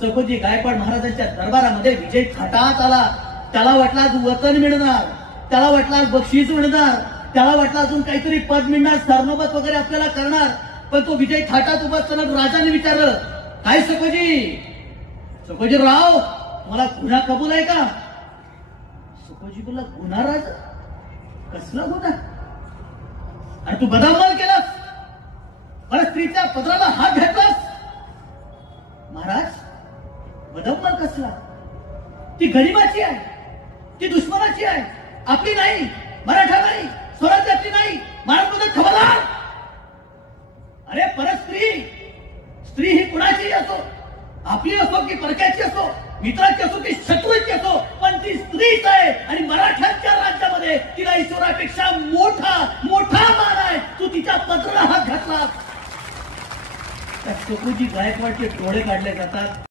सखोजी गायकवाड महाराजांच्या दरबारामध्ये विजय थाटात आला. त्याला वाटला आज वतन मिळणार, त्याला वाटला आज बक्षीस मिळणार, त्याला वाटला अजून काहीतरी पद मिळणार, सरनोबत वगैरे आपल्याला करणार. पण तो विजय थाटात उभा असताना राजाने विचारलं, काय सखोजी राव, मला गुन्हा कबूल आहे का? सखोजी बोलला, गुन्हा राजा? कसला गुन्हा? आणि तू बदाममाल केलास, मला स्त्रीच्या पदराला हात घातलास? महाराज, बदाममाल कसला? ती गरीबाची आहे, ती दुश्मनाची आहे, आपली नाही, मराठा नाही, स्वराज्याची नाही. महाराज खबरदार. अरे परत स्त्री ही कुणाची असो, आपली असो की परक्याची असो, मित्राची असो की शत्रूची असो, पण ती स्त्रीच आहे. आणि मराठ्यांच्या राज्यामध्ये तिला ईश्वरापेक्षा मोठा मान आहे. तू तिच्या पत्राला हात घातला. त्या सखोजी गायकवाडचे डोळे काढले जातात.